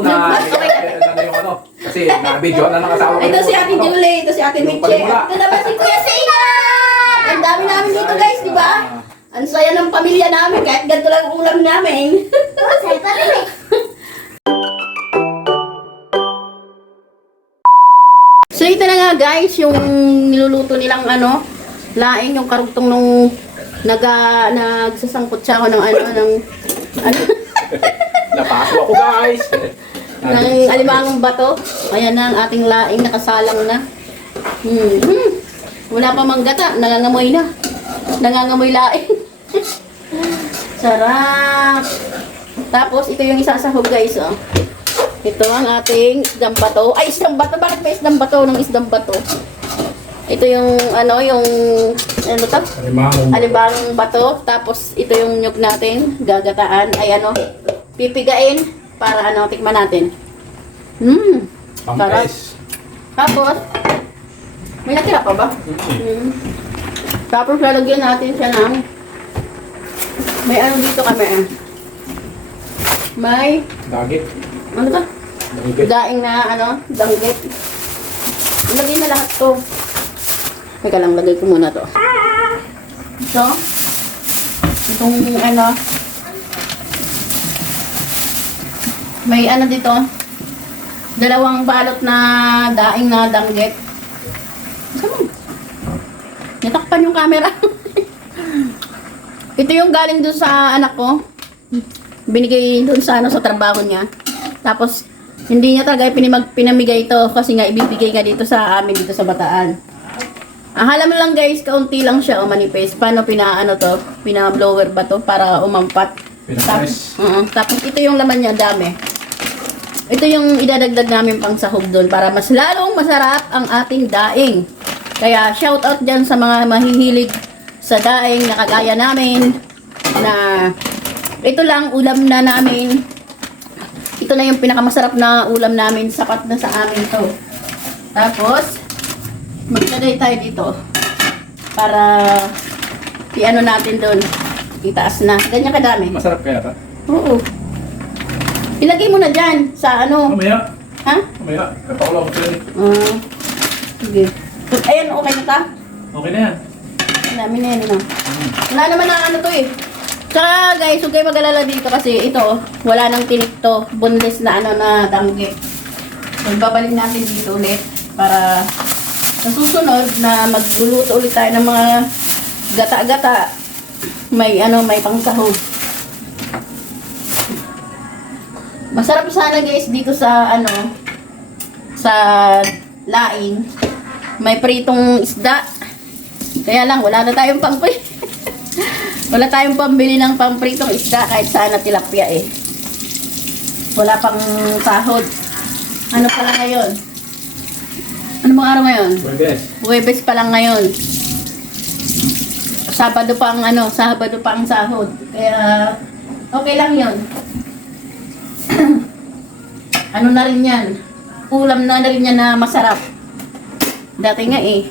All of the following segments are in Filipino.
doon na yung ano. Kasi na-video na nakasawa. Ito si Ate Julie, ito si Ate Miche. Ito naman si Kuya Sina! Ang dami namin dito guys, di ba? Ang saya ng pamilya namin, kahit ganito lang ang ulam namin. Saya pa rin eh. So ito na nga guys, yung niluluto nilang ano, laing, yung karugtong nung nagsasangkot siya ako ng ano. Napaso ako guys. Ng alimangong bato. Ayan na ang ating laing, nakasalang na. Wala pa manggata, nangangamoy na. Nangangamoy laing. Sarap. Tapos ito yung isasahog guys, oh. Ito ang ating isdang bato. Ay, isdang bato. Bakit may isdang bato ng isdang bato? Ito yung ano to? Alimangong bato. Tapos ito yung nyug natin, gagataan. Ay ano, pipigain para ano, tikman natin. Sarap. Tapos may natira pa ba? Tapos lalagyan natin siya ng may ano dito kami. May Dagit. ano to? Daing na ano, danggit. Ilagay na lahat to. Teka lang, lagay ko muna to. Ito. Itong ano. May ano dito. Dalawang balot na daing na danggit. Saan? Natakpan yung camera. Ito yung galing dun sa anak ko. Binigay dun sa ano, sa trabaho niya. Tapos, hindi niya talaga pinamigay ito kasi nga ibibigay nga dito sa amin dito sa Bataan. Ahala mo lang guys, kaunti lang siya o manifest. Paano pinaano to? Pina-blower ba to para umampat? Tapos ito yung laman niya, dami. Ito yung idadagdag namin pang sahog doon para mas lalong masarap ang ating daing. Kaya shout out dyan sa mga mahihilig sa daing na kagaya namin na ito lang ulam na namin. Ito na yung pinakamasarap na ulam namin, sapat na sa amin to. Tapos maglagay tayo dito para i-ano natin doon, itaas na. Ganyan kadami. Masarap kaya ta? Oo. Ilagay mo na dyan sa ano. Mamaya. Ha? Mamaya. Kapakaw lang ko yun. Sige. Ayan, okay na ka? Okay na yan. Dami na yan, ano. Wala naman na ano to eh. Tsaka guys, huwag kayo mag-alala dito kasi ito, wala nang tinik to. Boneless na ano na danggit. So, babalik natin dito ulit para sa susunod na magluluto ulit tayo ng mga gata-gata. May ano, may pangsahog. Masarap sana guys dito sa ano, sa laing. May pritong isda. Kaya lang, wala na tayong wala tayong pambili ng pampritong isda kahit sana tilapia eh. Wala pang sahod. Ano pala ngayon? Ano bang araw ngayon? Huwebes pa lang ngayon. Sabado pa ang sahod. Kaya okay lang 'yon. Ano na rin 'yan? Ulam na rin yan na masarap. Dati nga eh.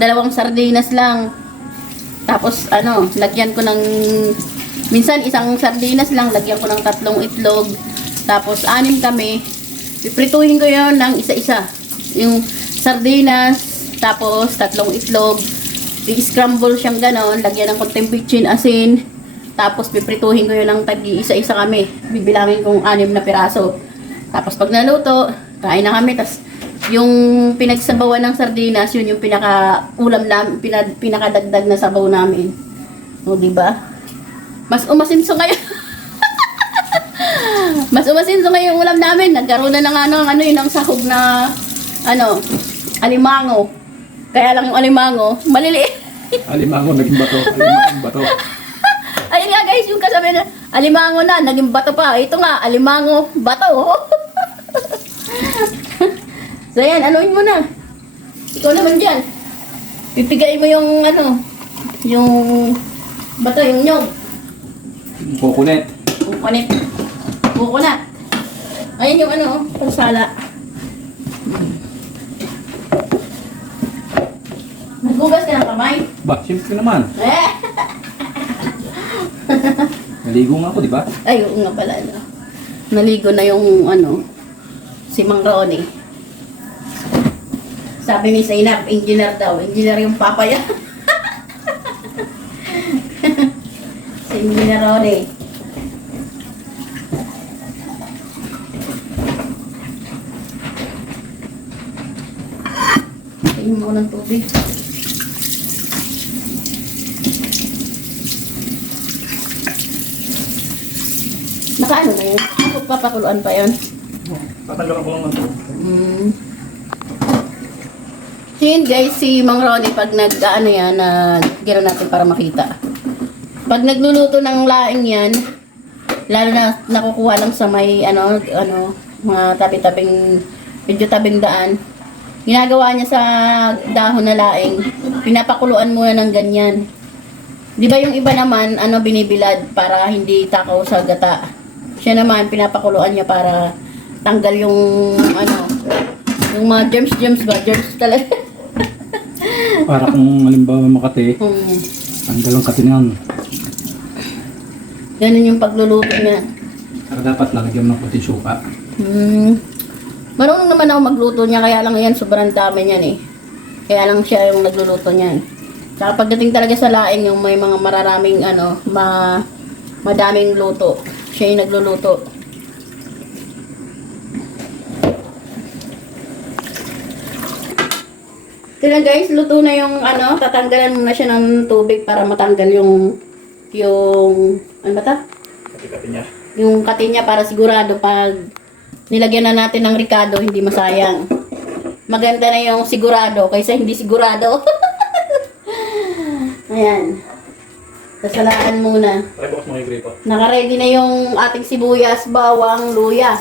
2 sardinas lang. Tapos ano, lagyan ko ng minsan 1 sardinas lang, lagyan ko ng 3 itlog. Tapos 6 kami. Piprituhin ko 'yon ng isa-isa. Yung sardinas, tapos 3 itlog. I-scramble siyang ganon, lagyan ng konting bitchin, asin. Tapos piprituhin ko 'yon ng tagi isa-isa kami. Bibilangin kong 6 na piraso. Tapos pag naluto, kain na kami. Tapos yung pinagsabawan ng sardinas, yun yung pinaka-ulam namin, pinakadagdag na sabaw namin. O, diba? Mas umasinso ngayon. Mas umasinso ngayon yung ulam namin. Nagkaroon na ng yun, ang sahog na, alimango. Kaya lang yung alimango, maliliit. Alimango, naging bato. Alimango, bato. Ayun nga guys, yung kasabi na, alimango na, naging bato pa. Ito nga, alimango, bato. So yan, anuin mo na. Ikaw naman dyan. Pipigay mo yung yung bato, yung nyog. Coconut. Coconut. Ayan yung pansala. Naghugas ka ng kamay? Ba, siyempre naman. Eh! Naligo nga ako, di ba? Ay, oo nga pala. No? Naligo na yung ano, si Mang Ronnie. Sabi ni Zainab, engineer daw. Engineer yung papa niya. Si Engineer Ronnie. Tingin mo ng tubig. Nakaano na yun? Papakuluan pa yun? Tatanggalan ko lang ng tubig. Yun guys, si Mang Ronnie pag nag-ano yan, gira natin para makita. Pag nagluluto ng laing yan, lalo na nakukuha lang sa may mga tabi-tabing, medyo tabing daan. Ginagawa niya sa dahon na laing, pinapakuluan muna ng ganyan. Di ba yung iba naman, binibilad para hindi takaw sa gata. Siya naman, pinapakuluan niya para tanggal yung, yung mga germs ba? Germs talaga. Para kung halimbawa Makati, tanggal ang katingan. Ganun yung pagluluto niya. Pero dapat lagyan ng puti suka. Marunong naman ako magluto niya, kaya lang yan, sobrang dami niyan eh. Kaya lang siya yung nagluluto niyan. Saka pagdating talaga sa laing, yung may mga mararaming madaming luto. Siya yung nagluluto. Ito na guys, luto na yung tatanggalan muna siya ng tubig para matanggal yung ano ba ta? Kati-kati niya. Yung kati niya para sigurado pag nilagyan na natin ng ricado, hindi masayang. Maganda na yung sigurado kaysa hindi sigurado. Ayan. Sasalaan muna. Try bukas mo yung gripo. Naka-ready na yung ating sibuyas, bawang, luya.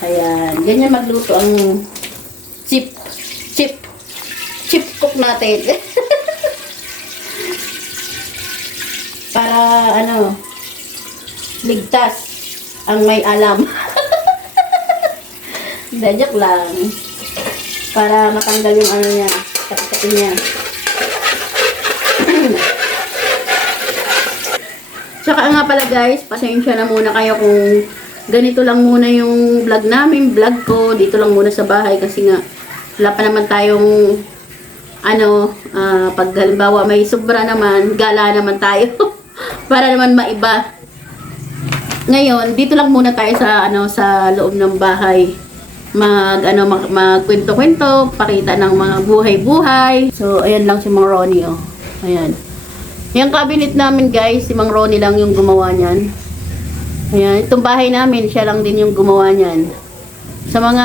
Ayan. Ganyan magluto ang chip cook natin. Para ligtas ang may alam. Joke lang. Para matanggal yung niya, kati-kati niya. Tsaka nga pala guys, pasensya na muna kayo kung ganito lang muna yung vlog namin, vlog ko, dito lang muna sa bahay kasi nga wala pa naman tayong pag halimbawa may sobra naman, gala naman tayo para naman maiba. Ngayon, dito lang muna tayo sa loob ng bahay. Magkwento-kwento, pakita ng mga buhay-buhay. So, ayan lang si Mang Ronnie, oh. Ayan. Yung cabinet namin, guys, si Mang Ronnie lang yung gumawa niyan. Ayan, itong bahay namin, siya lang din yung gumawa niyan. Sa mga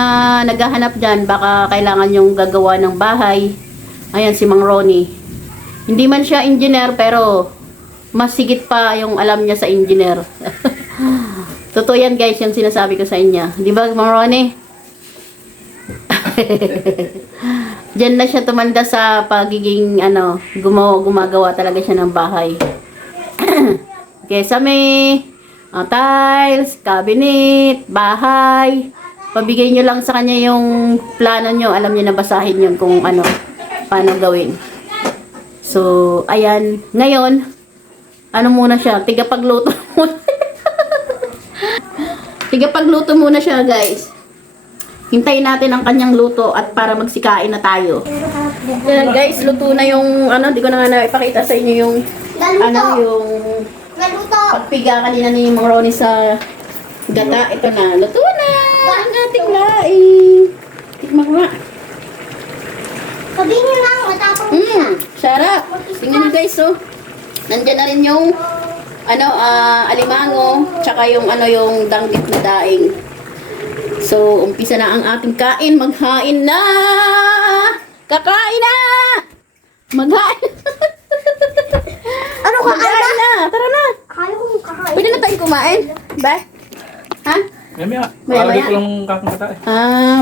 naghahanap dyan, baka kailangan yung gagawa ng bahay. Ayan, si Mang Ronnie. Hindi man siya engineer, pero mas higit pa yung alam niya sa engineer. Totoo yan, guys, yung sinasabi ko sa inyo. Di ba, Mang Ronnie? Diyan na siya tumanda sa pagiging gumagawa talaga siya ng bahay. Okay, sa may tiles, cabinet, bahay. Pabigay nyo lang sa kanya yung plano nyo. Alam niya na basahin yun kung paano gawin. So, ayan. Ngayon, muna siya? Tigapagluto muna. Tigapagluto muna siya, guys. Hintayin natin ang kanyang luto at para magsikain na tayo. Yan guys, luto na yung di ko na nga naipakita sa inyo yung yung pagpiga kanina ni Mang Ronnie sa gata. Ito na, luto na ang ating laing. Tikman ko nga. Sabihin nyo lang, matapang siya. Sarap. Tingnan nyo guys, oh. Nandyan na rin yung alimango, tsaka yung yung danggit na daing. So, umpisa na ang ating kain. Maghain na! Kakain na! Maghain! Ano ka? Maghain na! Tara na! Akala ko kakain. Pwede na tayong kumain? Ba? Ha? Maya-maya. Maya-maya? Lalagay ko lang kakang kata eh.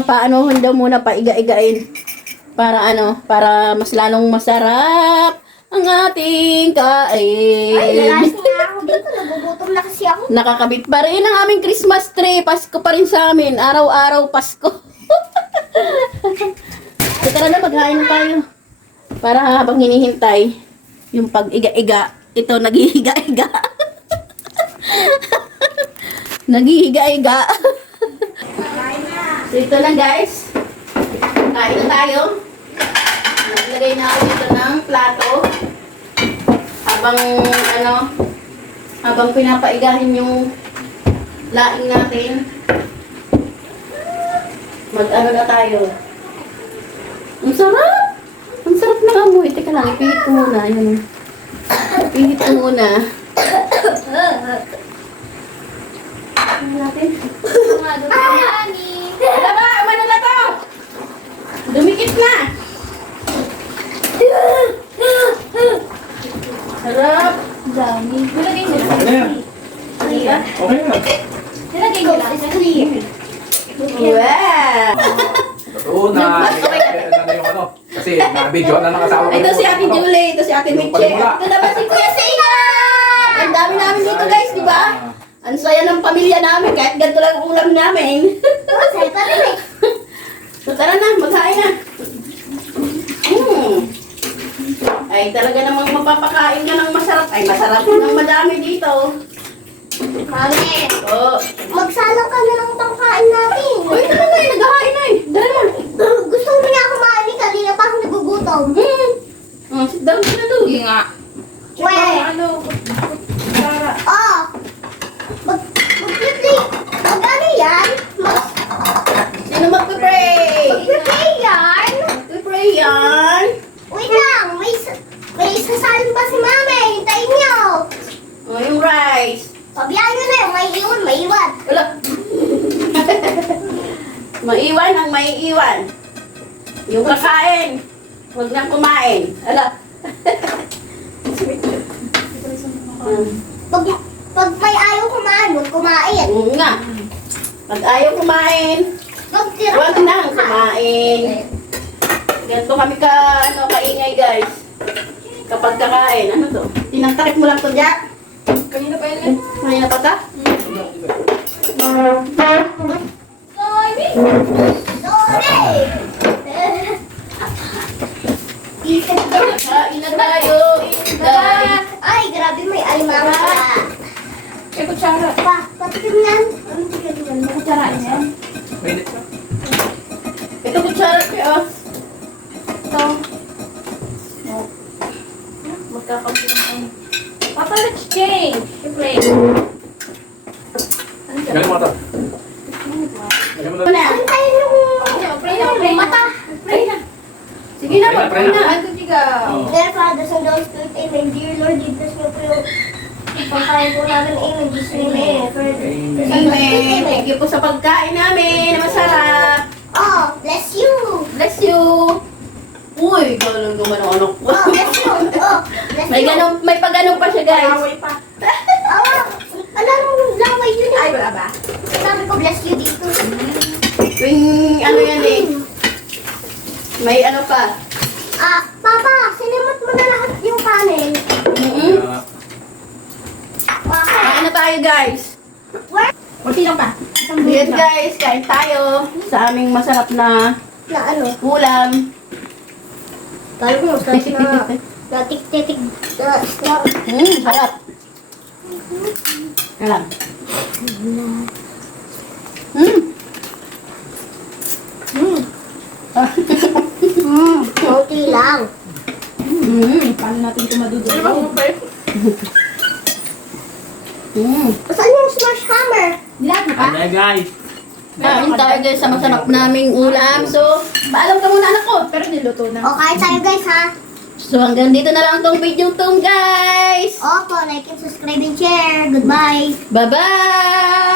Paano daw muna paiga-igain? Para para mas lalong masarap ang ating kain. Ay, nalasing nga ako dito. Nagugutom na kasi ako. Nakakabit pa rin ang aming Christmas tree. Pasko pa rin sa amin. Araw-araw Pasko. So, tara na, maghain na tayo. Para habang hinihintay yung pag-iga-iga, ito naghihiga-iga. Naghihiga-higa. So ito lang guys. Kain na tayo. Naglagay na ako dito ng plato. Habang pinapaigahin yung laing natin. Mag-ano na tayo. Ang sarap! Ang sarap ng amoy. Teka lang, ipihit ko muna. Yun. Ipihit ko muna. Ano natin? Wala ba? Umano na to! Dumikit na! Sarap! Dami. Nilagay mo Okay na yan. Iya. Okay na. Nilagay mo lang sa clear. Wow! Totoo na. Ano yung ano? Kasi na-video na ng asawa ko. Ito si Ate Julie, ito si Ate Yung Mitche. palimula. Ito naman si Kuya Sina! Ang dami namin dito guys, di ba? Ang saya ng pamilya namin, kahit ganito lang ang ulam namin. Masaya pa rin eh. So tara na, magkain na. Ay, talaga namang mapapakain ka ng masarap. Ay, masarap ng madami dito. Mami, Oh. magsalang ka na lang pangkain natin. Uy, ito na tayo, naghahain na eh. Dala na. Gusto mo niya kumain eh, kanina pa ako nagugutom. Oh, sit down ka na doon. Hindi nga. Weh! Ano? Oh! Mag-ano yan? Sino magpipray? Mag-prepare yan? Magpipray yan. Wait lang, may sasalin pa si Mami. Hintayin niyo. Oh, yung rice. Pabayaan niyo na yung may iwan, may iwan. Wala. Maiwan ang maiiwan. Yung kakain. Huwag nang kumain. Ala. Pag may ayaw kumain, huwag kumain. Oo nga. Pag ayaw kumain, Magtira huwag nang kumain. Ganito kami kaingay guys. Kapag kakain, ano to? Tinangtarik mo lang to, Jack. Kanina pa yan. Kanina pa ta? Sorry! Isip ko. Kain na tayo, Inday. Ay, grabe may alimango pala. Eh, kutsara. Patikim yan. Anong tikim yan? Kutsara yan. Mainit ka. Ito kutsara kayo. Ito. No. Magkakampi ng ano. Papa, let's change. Siyempre. Ano ka? Galing mo ata. Galing mo Ano na. na? Ano tayo yung Pray na, pray na. mata? Pray na. Sige na, mag-pray na. Ano ka? Oh. Dear Father, Son, Holy Spirit, Amen. Dear Lord, give us your prayer. Pagkain po namin, Amen. Jesus, Amen. Amen. Thank you po sa pagkain namin. Masarap. Oh, bless you. Bless you. Uy, ganun anak ko. Oh, bless you. Oh, bless May you. ganun, may pag-ganun pa siya guys. Away pa. Oh, alam mo, laway yun Ay, eh. wala ba? Sabi ko, bless you dito. Tuwing ano yan eh. May ano pa. Ah, Papa, sinimot mo na lahat yung kanin. Mm-hmm. Okay. Kain na tayo guys. Where? Kunti lang pa. Ayan guys, kain tayo sa aming masarap na Na ano? ulam. Kala ko, stress na. Natik-titik. Sarap. Alam. Konti lang. Paano natin ito madudulo? Ano ba kung pa Saan yung smash hammer? Dilat na pa? Ano guys? Kain tayo guys sa masarap naming ulam. So, paalam ka muna anak ko. Pero niluto na. O, kain tayo guys ha. So, hanggang dito na lang tong video tong guys. Opo, like and subscribe and share. Goodbye. Bye-bye!